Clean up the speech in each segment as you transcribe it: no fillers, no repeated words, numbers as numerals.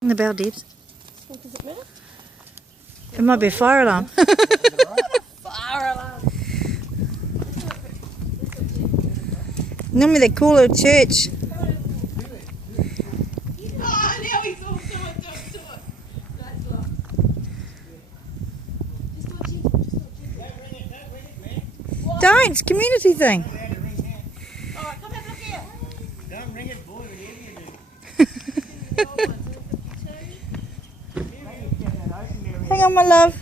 The bell dips. Does it matter? It might be a fire alarm. Fire alarm. Normally they call it church. Oh, now he's all do it. That's locked. Just watch it. Don't ring it, man. Don't, it's a community thing. Alright, come have a look here. Don't ring it, boy, whatever you do. Hang on, my love.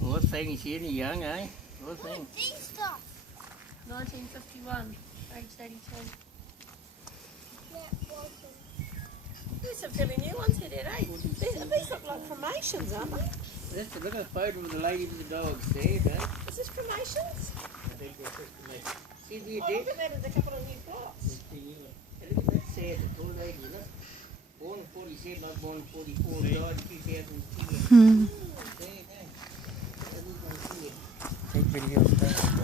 Ủa xây ngày xưa này dở ngay. Ủa xây. 1951, aged 82. There's some fairly new ones here, eh? These look like cremations, aren't they? Let's look at the photo of the lady with the dogs there, eh? Is this cremations? I think that's just amazing. See the Oh, date? look at that, there's a couple of new plots. Look at that sad, the old lady, look. Born in 47, not born in 44, died in 2002. Take video.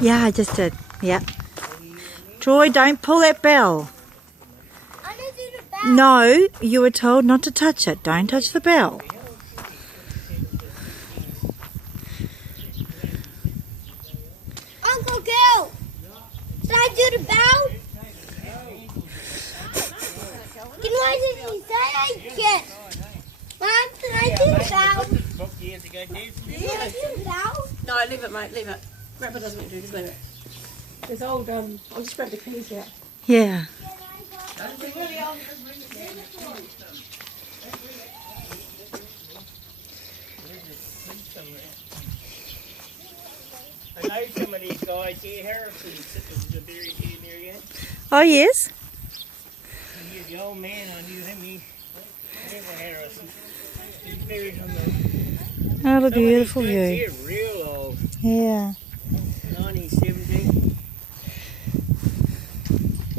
Yeah, I just did. Yeah. Troy, don't pull that bell. I didn't do the bell. No, you were told not to touch it. Don't touch the bell. Uncle Gil, did I do the bell? Why didn't you say I can't? Mom, did I do the bell? Years ago, Dave. Did I do the bell? No, leave it, mate, leave it. Grandpa doesn't want to do, just leave it. There's old, I'll just grab the keys out. Yeah. I know some of these guys here, Harrison, the buried here in there yet. Oh, yes. He's the old man, I knew him, never Harrison. He's buried on the... Oh, the beautiful Some of these view. guys here real old. Yeah. 97